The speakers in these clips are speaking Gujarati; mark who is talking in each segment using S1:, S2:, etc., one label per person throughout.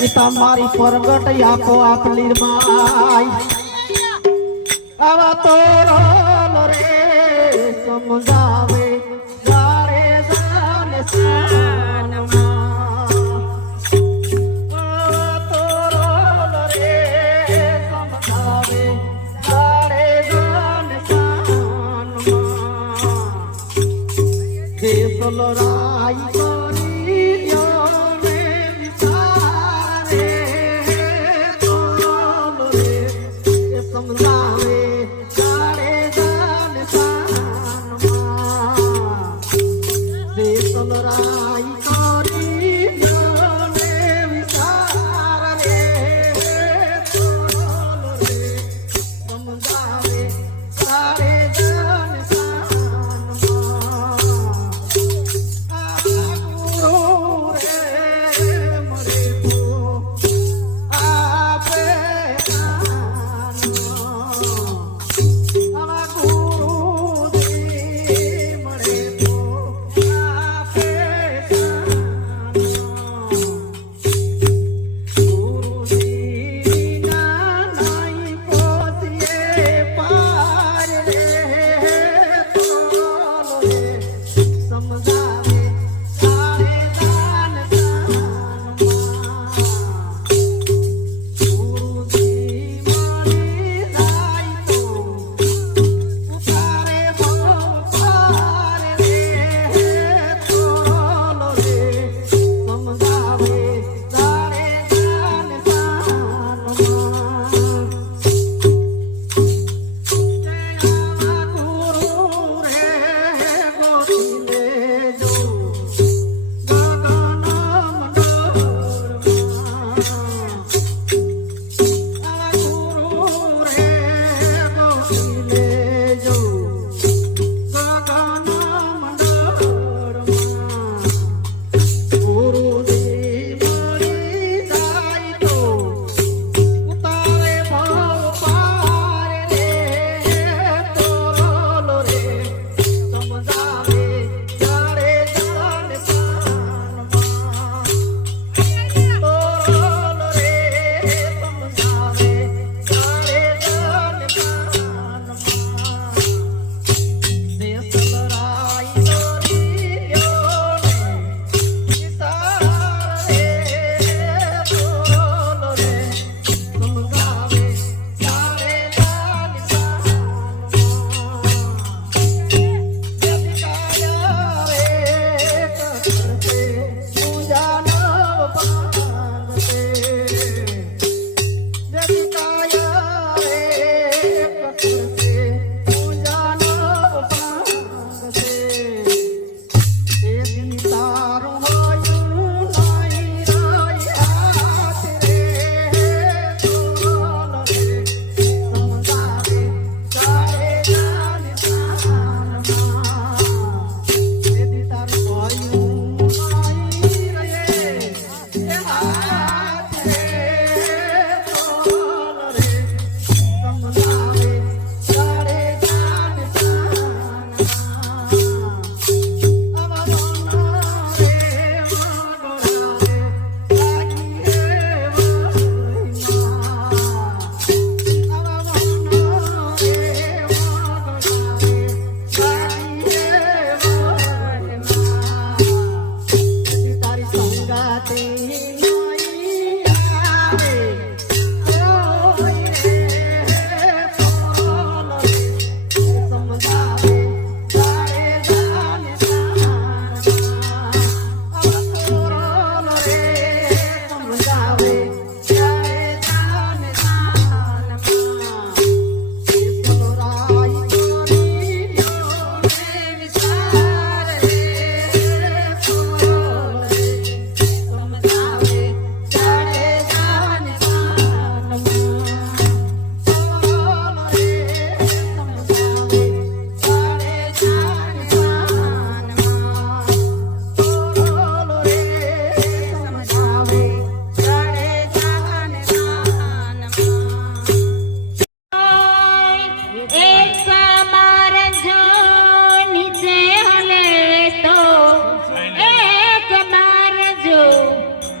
S1: પિતા મારી પરગટ આપો આપલી માય. આવા તો રે સમજાવે বেতন রায়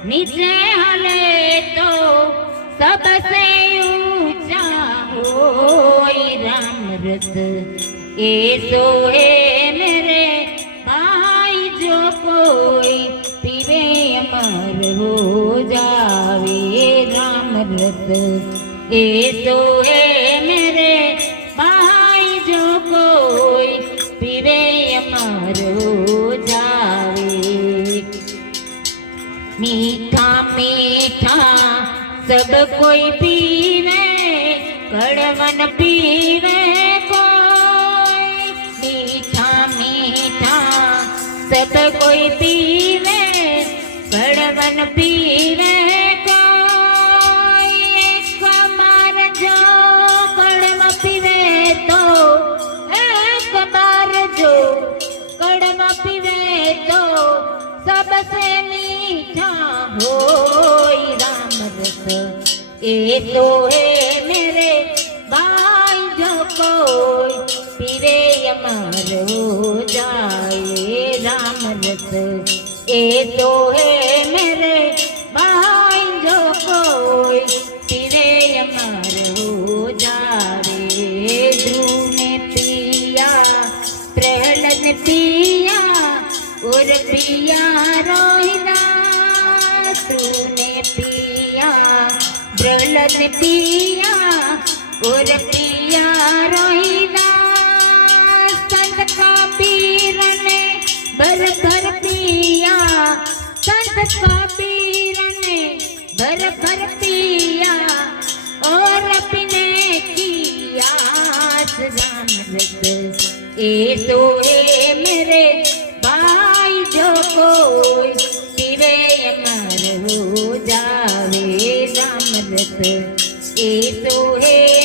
S2: નીચે હલે તો સબસે ઊંચા હોય રામ રસ એ તો હે મેરે ભાઈ જો કોઈ પીવે અમર હો જાવે રામ રસ એ તો હે सब कोई पीवे कड़वन पीवे कोई मीठा मीठा सब कोई पीवे कड़वन पीवे कोई एक बार એ તો હે મેરે ભાઈ, જો કોઈ પીવે અમારો જાય રામ રસ એ તો હે મેરે ભાઈ, જો કોઈ પીવે અમારો જારે ધ્રુને પિયા પ્રહલન પિયા ઓર પિયા ગોરત પિયા ગોર પિયા રોહિદા સંત કા પીરને ભર ભર પિયા સંત કા પીરને ભર ભર પિયા ઓર પીને કિયા રામ રત એ તો એ મેરે ए तो है